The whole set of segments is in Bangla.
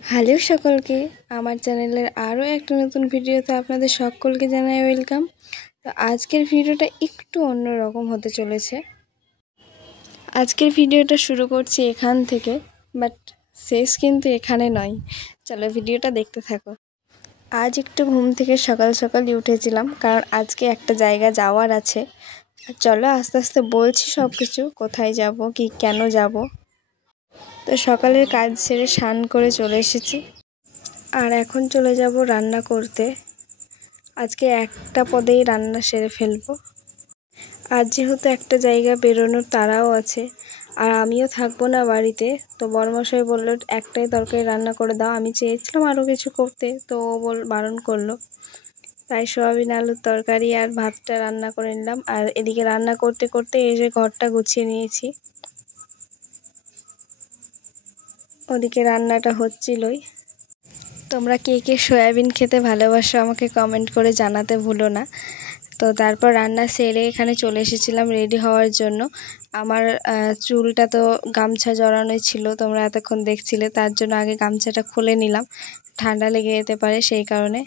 হ্যালো সকলকে, আমার চ্যানেলের আরও একটা নতুন ভিডিওতে আপনাদের সকলকে জানাই ওয়েলকাম। তো আজকের ভিডিওটা একটু অন্যরকম হতে চলেছে। আজকের ভিডিওটা শুরু করছি এখান থেকে, বাট শেষ কিন্তু এখানে নয়। চলো ভিডিওটা দেখতে থাকো। আজ একটু ঘুম থেকে সকাল সকালই উঠেছিলাম, কারণ আজকে একটা জায়গা যাওয়ার আছে। চলো আস্তে আস্তে বলছি সব কিছু, কোথায় যাব কি কেন যাব। তো সকালের কাজ সেরে স্নান করে চলে এসেছি, আর এখন চলে যাব রান্না করতে। আজকে একটা পদেই রান্না সেরে ফেলবো। আর যেহেতু একটা জায়গা বেরোনোর তাড়াও আছে, আর আমিও থাকবো না বাড়িতে, তো বড়মশাই বললো একটাই তরকারি রান্না করে দাও। আমি চেয়েছিলাম আরও কিছু করতে, তো ও বারণ করলো। তাই সয়াবিন আলুর তরকারি আর ভাতটা রান্না করে নিলাম। আর এদিকে রান্না করতে করতে এসে ঘরটা গুছিয়ে নিয়েছি। ওদিকে রান্নাটা হচ্ছিলই। তোমরা কে কে সয়াবিন খেতে ভালোবাসো আমাকে কমেন্ট করে জানাতে ভুলো না। তো তারপর রান্না সেরে এখানে চলে এসেছিলাম রেডি হওয়ার জন্য। আমার চুলটা তো গামছা জড়ানোই ছিল, তোমরা এতক্ষণ দেখছিলে, তার জন্য আগে গামছাটা খুলে নিলাম, ঠান্ডা লেগে যেতে পারে সেই কারণে।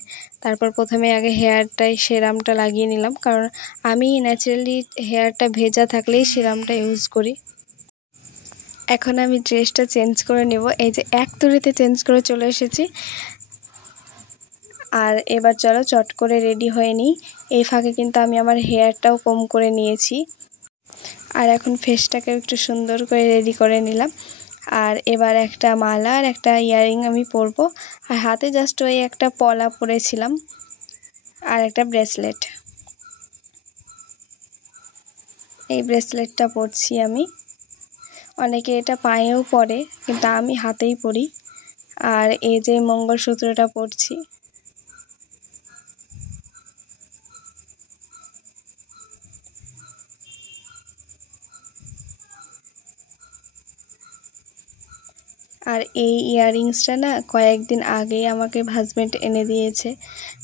তারপর প্রথমে আগে হেয়ারটায় সেরামটা লাগিয়ে নিলাম, কারণ আমি ন্যাচারালি হেয়ারটা ভেজা থাকলেই সেরামটা ইউজ করি। এখন আমি ড্রেসটা চেঞ্জ করে নেব। এই যে এক তুড়িতে চেঞ্জ করে চলে এসেছি। আর এবার চলো চট করে রেডি হয়ে নিই। এই ফাঁকে কিন্তু আমি আমার হেয়ারটাও কম করে নিয়েছি। আর এখন ফেসটাকে একটু সুন্দর করে রেডি করে নিলাম। আর এবার একটা মালা আর একটা ইয়াররিং আমি পরবো। আর হাতে জাস্ট ওই একটা পলা পরেছিলাম আর একটা ব্রেসলেট। এই ব্রেসলেটটা পরছি আমি। অনেকে এটা পায়েও পরে, কিন্তু আমি হাতেই পরি। আর এই যে মঙ্গলসূত্রটা পরছি। আর এই ইয়াররিংসটা না কয়েকদিন আগেই আমাকে হাজব্যান্ড এনে দিয়েছে।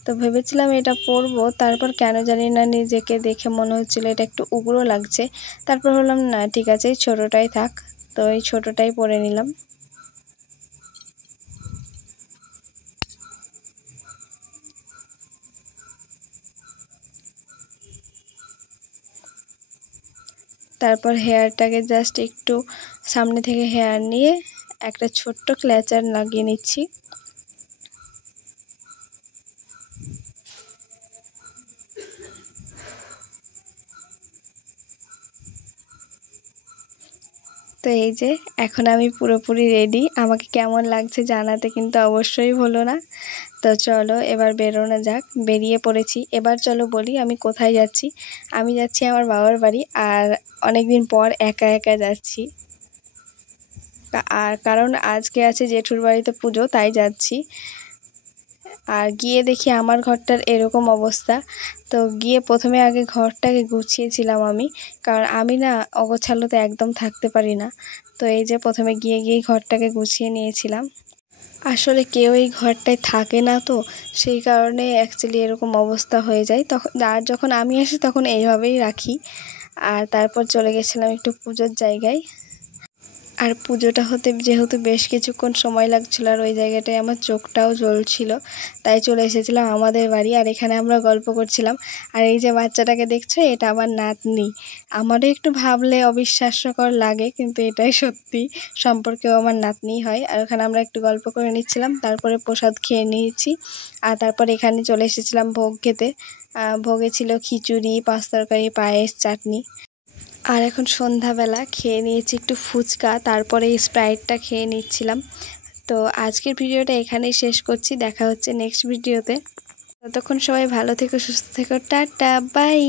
তো ভেবেছিলাম এটা পরবো, তারপর কেন জানি না নিজেকে দেখে মনে হচ্ছিল এটা একটু উগ্র লাগছে। তারপর হলাম না, ঠিক আছে এই ছোটোটাই থাক। তো এই ছোটোটাই পরে নিলাম। তারপর হেয়ারটাকে জাস্ট একটু সামনে থেকে হেয়ার নিয়ে একটা ছোট্ট ক্ল্যাচার লাগিয়ে নিচ্ছি। তো এই যে এখন আমি পুরোপুরি রেডি। আমাকে কেমন লাগছে জানাতে কিন্তু অবশ্যই ভুলো না। তো চলো এবার বেরোনো যাক। বেরিয়ে পড়েছি। এবার চলো বলি আমি কোথায় যাচ্ছি। আমি যাচ্ছি আমার বাবার বাড়ি, আর অনেক দিন পর একা একা যাচ্ছি। আর কারণ আজকে আছে জেঠুর বাড়িতে পুজো, তাই যাচ্ছি। আর গিয়ে দেখি আমার ঘরটার এরকম অবস্থা। তো গিয়ে প্রথমে আগে ঘরটাকে গুছিয়েছিলাম আমি, কারণ আমি না অগোছালোতে একদম থাকতে পারি না। তো এই যে প্রথমে গিয়ে ঘরটাকে গুছিয়ে নিয়েছিলাম। আসলে কেউ এই ঘরটায় থাকে না, তো সেই কারণে অ্যাকচুয়ালি এরকম অবস্থা হয়ে যায়। তখন আর যখন আমি আসি তখন এইভাবেই রাখি। আর তারপর চলে গেছিলাম একটু পুজোর জায়গায়। আর পুজোটা হতে যেহেতু বেশ কিছুক্ষণ সময় লাগছিল, আর ওই জায়গাটায় আমার চোখটাও জ্বলছিল, তাই চলে এসেছিলাম আমাদের বাড়ি। আর এখানে আমরা গল্প করছিলাম। আর এই যে বাচ্চাটাকে দেখছো, এটা আমার নাতনি। আমারও একটু ভাবলে অবিশ্বাস্যকর লাগে, কিন্তু এটাই সত্যি, সম্পর্কেও আমার নাতনি হয়। আর ওখানে আমরা একটু গল্প করে নিচ্ছিলাম, তারপরে প্রসাদ খেয়ে নিয়েছি। আর তারপর এখানে চলে এসেছিলাম ভোগ খেতে। ভোগে ছিল খিচুড়ি, পাঁচ তরকারি, পায়েস, চাটনি। আর এখন সন্ধ্যাবেলা খেয়ে নিয়েছি একটু ফুচকা, তারপরে এই স্প্রাইটটা খেয়ে নিচ্ছিলাম। তো আজকের ভিডিওটা এখানেই শেষ করছি। দেখা হচ্ছে নেক্সট ভিডিওতে। ততক্ষণ সবাই ভালো থেকো, সুস্থ থেকো, টাটা, বাই।